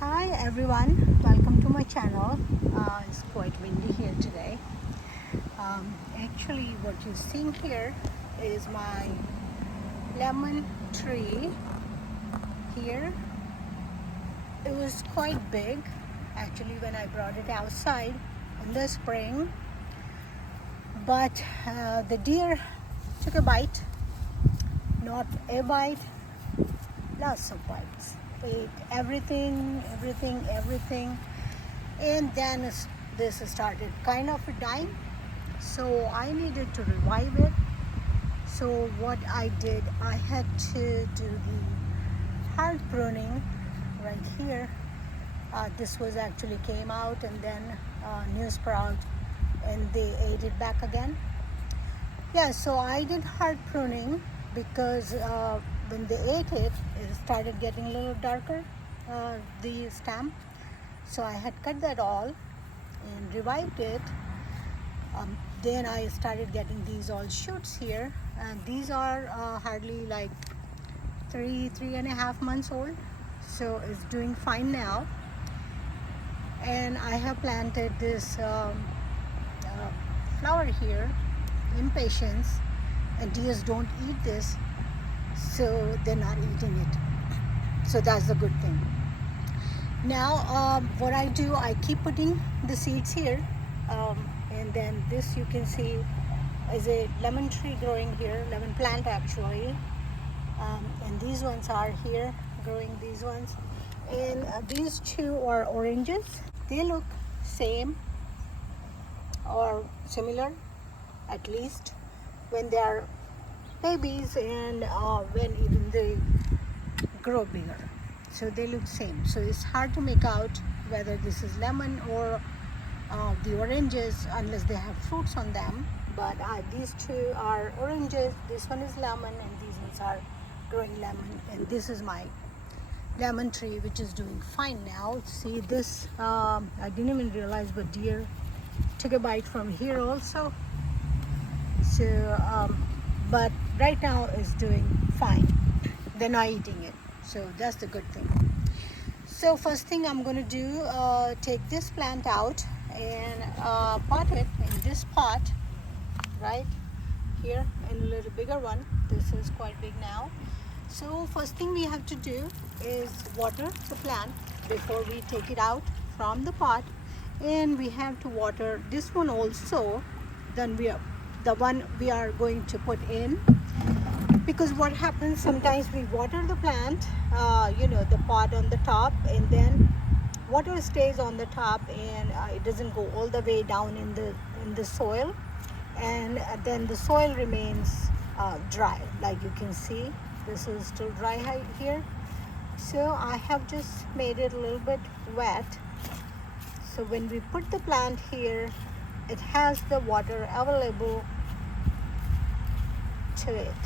Hi everyone, welcome to my channel. It's quite windy here today. Actually, what you're seeing here is my lemon tree here. It was quite big actually when I brought it outside in the spring, but the deer took a bite, not a bite, lots of bites. Ate everything, and then this started kind of dying, so I needed to revive it. So what I did, I had to do the hard pruning right here. This was actually came out and then new sprout, and they ate it back again. Yeah, so I did hard pruning because when they ate it, it started getting a little darker, the stem. So I had cut that all and revived it. Then I started getting these all shoots here, and these are hardly like three and a half months old. So it's doing fine now. And I have planted this flower here, impatiens, and deers don't eat this, so they're not eating it. So that's the good thing. Now what I do, I keep putting the seeds here, and then this you can see is a lemon tree growing here, lemon plant actually, and these ones are here growing, these ones, and these two are oranges. They look same or similar, at least when they are babies and when even they grow bigger. So they look same. So it's hard to make out whether this is lemon or the oranges unless they have fruits on them. But these two are oranges, this one is lemon, and these ones are growing lemon. And this is my lemon tree, which is doing fine now. See this, I didn't even realize, but deer took a bite from here also. So but right now it's doing fine. They're not eating it, so that's the good thing. So first thing I'm going to do, take this plant out and pot it in this pot right here, and a little bigger one. This is quite big now. So first thing we have to do is water the plant before we take it out from the pot, and we have to water this one also. Then the one we are going to put in, because what happens, sometimes we water the plant, the pot on the top, and then water stays on the top and it doesn't go all the way down in the soil, and then the soil remains dry. Like you can see, this is still dry here. So I have just made it a little bit wet, so when we put the plant here, it has the water available to it.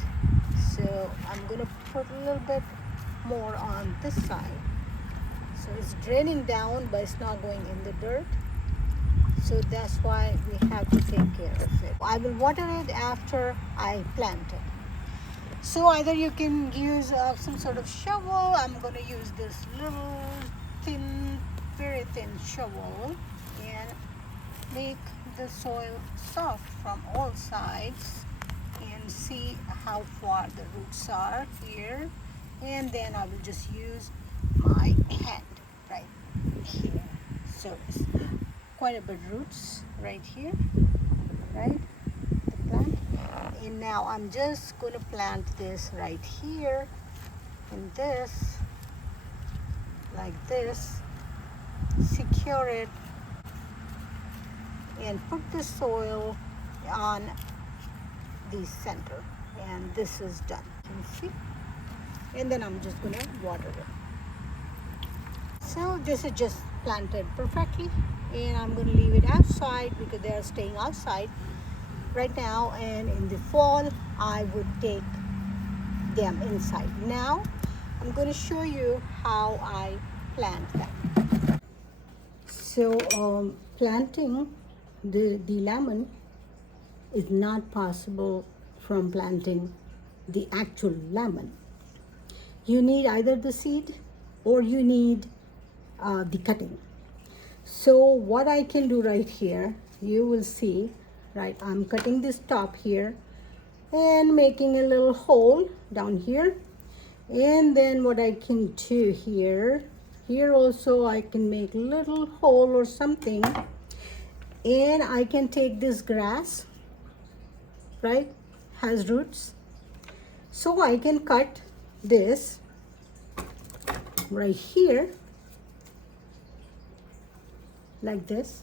So I'm going to put a little bit more on this side. So it's draining down, but it's not going in the dirt. So that's why we have to take care of it. I will water it after I plant it. So either you can use some sort of shovel. I'm going to use this little thin, very thin shovel, and make the soil soft from all sides, and see how far the roots are here. And then I will just use my hand right here. So it's quite a bit roots right here, right, the plant. And now I'm just going to plant this right here, and this, like this, secure it, and put the soil on the center, and this is done. You can see, and then I'm just gonna water it. So this is just planted perfectly, and I'm gonna leave it outside because they are staying outside right now, and in the fall I would take them inside. Now I'm going to show you how I plant them. So planting the lemon is not possible from planting the actual lemon. You need either the seed or you need the cutting. So what I can do right here, you will see, right, I'm cutting this top here and making a little hole down here. And then what I can do here also I can make a little hole or something, and I can take this grass, right, has roots, so I can cut this right here like this.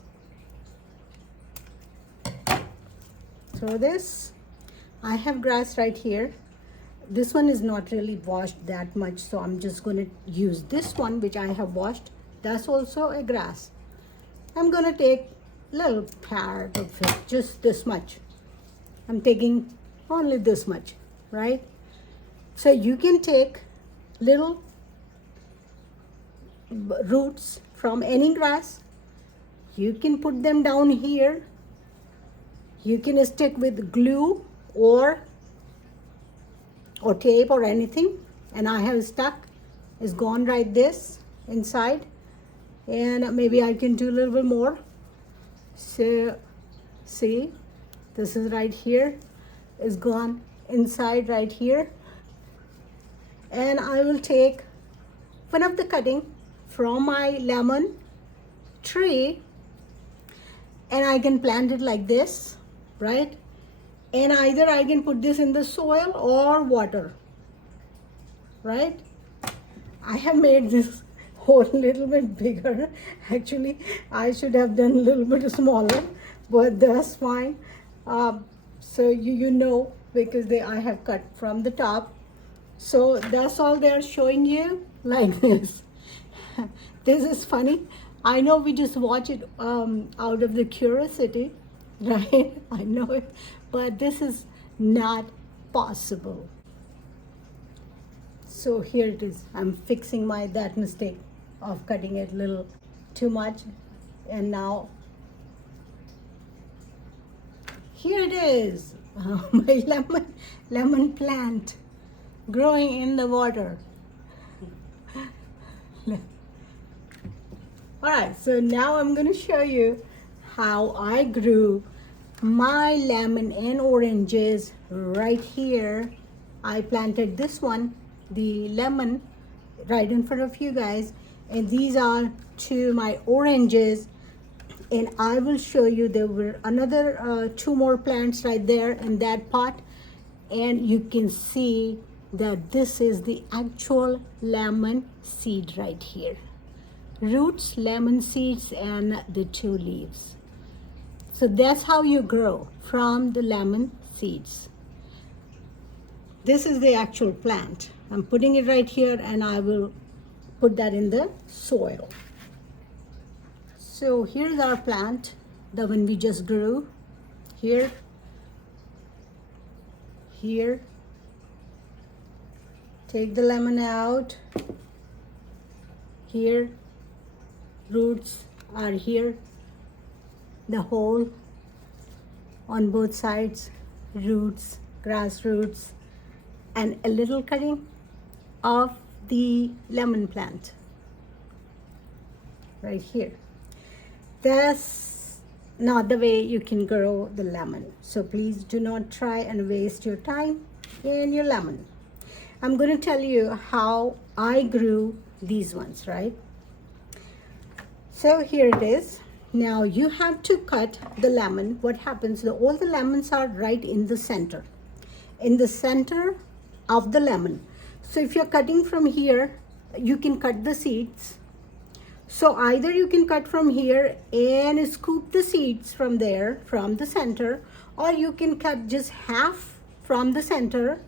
So this, I have grass right here. This one is not really washed that much, so I'm just going to use this one which I have washed. That's also a grass. I'm going to take a little part of it, just this much. I'm taking only this much, right? So you can take little roots from any grass. You can put them down here. You can stick with glue or tape or anything, and I have stuck. It's gone right this inside, and maybe I can do a little bit more. So see, this is right here, is gone inside right here. And I will take one of the cutting from my lemon tree, and I can plant it like this, right? And either I can put this in the soil or water, right? I have made this hole a little bit bigger. Actually, I should have done a little bit smaller, but that's fine. So you know, because I have cut from the top. So that's all they're showing you, like this. This is funny. I know we just watch it out of the curiosity, right? I know it, but this is not possible. So here it is. I'm fixing that mistake of cutting it a little too much, and now here it is. My lemon plant growing in the water. All right, so now I'm going to show you how I grew my lemon and oranges right here. I planted this one, the lemon, right in front of you guys, and these are my oranges, and I will show you there were another 2 more plants right there in that pot, and you can see that this is the actual lemon seed right here. Roots, lemon seeds, and the 2 leaves. So that's how you grow from the lemon seeds. This is the actual plant. I'm putting it right here, and I will put that in the soil. So here's our plant, the one we just grew. Here, take the lemon out. Here, roots are here, the hole on both sides, roots, grass roots, and a little cutting of the lemon plant right here. That's not the way you can grow the lemon. So please do not try and waste your time in your lemon. I'm going to tell you how I grew these ones, right? So here it is. Now you have to cut the lemon. What happens, all the lemons are right in the center of the lemon. So if you're cutting from here, you can cut the seeds. So either you can cut from here and scoop the seeds from there, from the center, or you can cut just half from the center.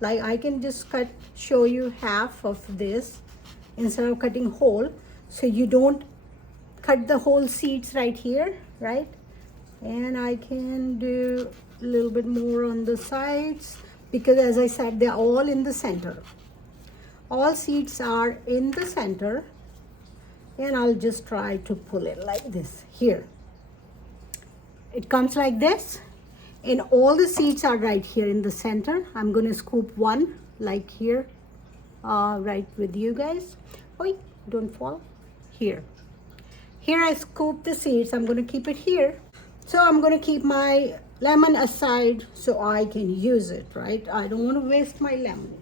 Like I can just show you half of this instead of cutting whole. So you don't cut the whole seeds right here, right? And I can do a little bit more on the sides, because as I said, they're all in the center. All seeds are in the center, and I'll just try to pull it like this here. It comes like this, and all the seeds are right here in the center. I'm going to scoop one like here, right with you guys. Oh, don't fall. here. Here I scoop the seeds. I'm going to keep it here. So I'm going to keep my lemon aside so I can use it, right? I don't want to waste my lemon.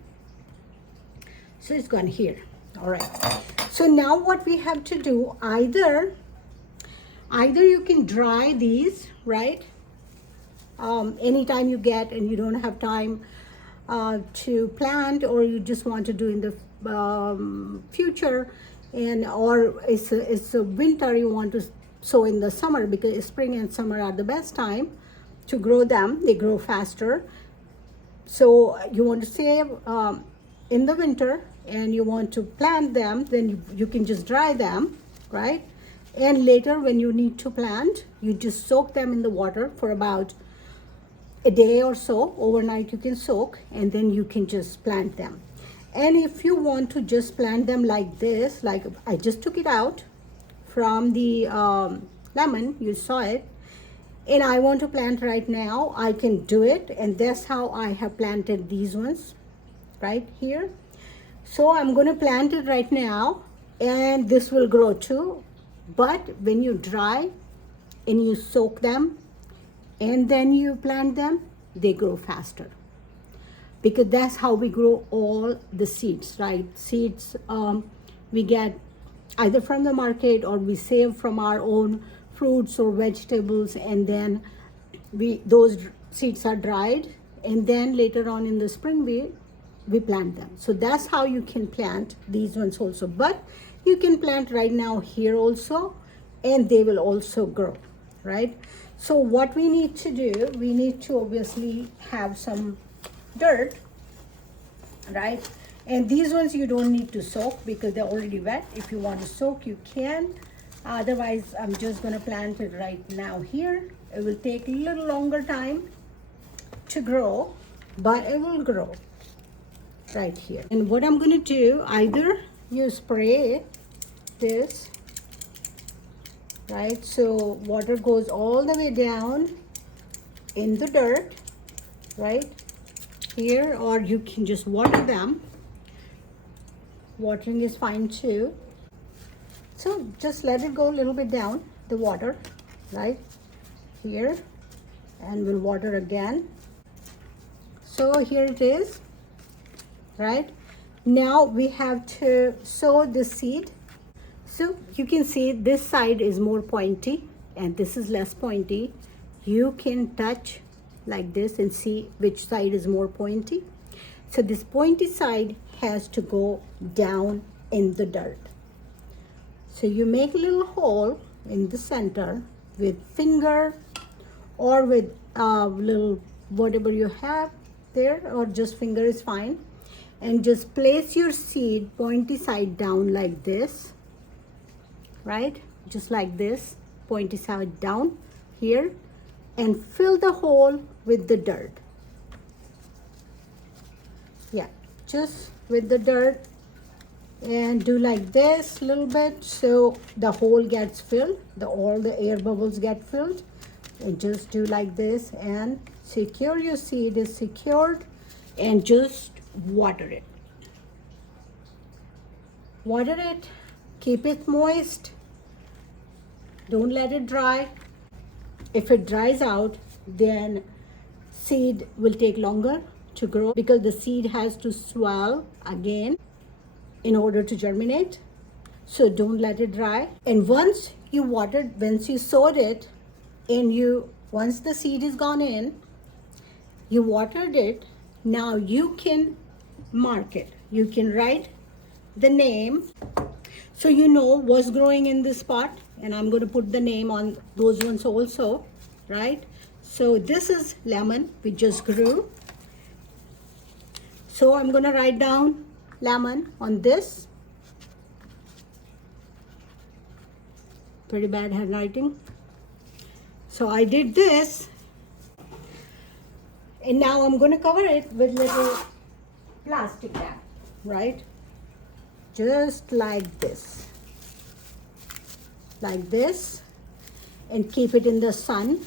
So it's gone here. All right. So now what we have to do, either you can dry these, right? Anytime you get and you don't have time to plant, or you just want to do in the future, and or it's a winter, you want to sow in the summer, because spring and summer are the best time to grow them. They grow faster. So you want to save in the winter and you want to plant them, then you can just dry them, right? And later when you need to plant, you just soak them in the water for about a day or so. Overnight you can soak, and then you can just plant them. And if you want to just plant them like this, like I just took it out from the lemon, you saw it, and I want to plant right now, I can do it. And that's how I have planted these ones right here. So I'm going to plant it right now, and this will grow too. But when you dry and you soak them and then you plant them, they grow faster, because that's how we grow all the seeds, right? Seeds we get either from the market, or we save from our own fruits or vegetables, and then those seeds are dried, and then later on in the spring we plant them. So that's how you can plant these ones also. But you can plant right now here also, and they will also grow, right? So what we need to do, we need to obviously have some dirt, right? And these ones you don't need to soak because they're already wet. If you want to soak, you can. Otherwise, I'm just going to plant it right now here. It will take a little longer time to grow, but it will grow right here. And what I'm going to do, either you spray this, right? So water goes all the way down in the dirt, right here, or you can just water them. Watering is fine too. So just let it go a little bit down, the water, right here, and we'll water again. So here it is, right? Now we have to sow the seed. So you can see this side is more pointy and this is less pointy. You can touch like this and see which side is more pointy. So this pointy side has to go down in the dirt. So you make a little hole in the center with finger or with little whatever you have there, or just finger is fine. And just place your seed pointy side down like this, right? Just like this, pointy side down here, and fill the hole with the dirt. Yeah, just with the dirt, and do like this a little bit so the hole gets filled, all the air bubbles get filled. And just do like this and secure your seed is secured, and just water it. Water it, keep it moist, don't let it dry. If it dries out, then seed will take longer to grow because the seed has to swell again in order to germinate. So don't let it dry. And once you watered, once you sowed it, and once the seed is gone in, you watered it, now you can mark it. You can write the name so you know what's growing in this spot. And I'm going to put the name on those ones also, right? So this is lemon we just grew. So I'm going to write down lemon on this. Pretty bad handwriting. So I did this, and now I'm going to cover it with little plastic wrap, right? Just like this, and keep it in the sun.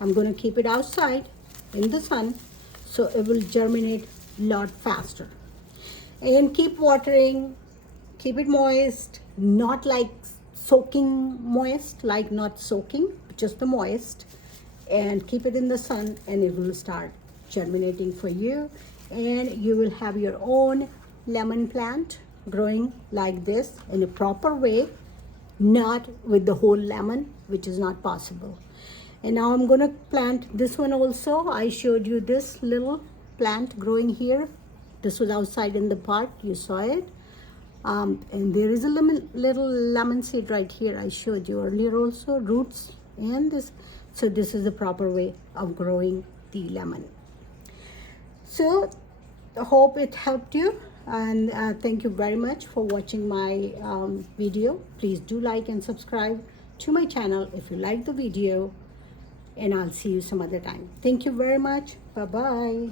I'm going to keep it outside in the sun so it will germinate a lot faster. And keep watering, Keep it moist, not like soaking moist, like not soaking, just the moist. And keep it in the sun and it will start germinating for you. And you will have your own lemon plant growing like this in a proper way, not with the whole lemon, which is not possible. And now I'm going to plant this one also. I showed you this little plant growing here. This was outside in the pot, you saw it. And there is a little lemon seed right here. I showed you earlier also, roots and this. So this is the proper way of growing the lemon. So I hope it helped you, and thank you very much for watching my video. Please do like and subscribe to my channel if you like the video, and I'll see you some other time. Thank you very much. Bye-bye.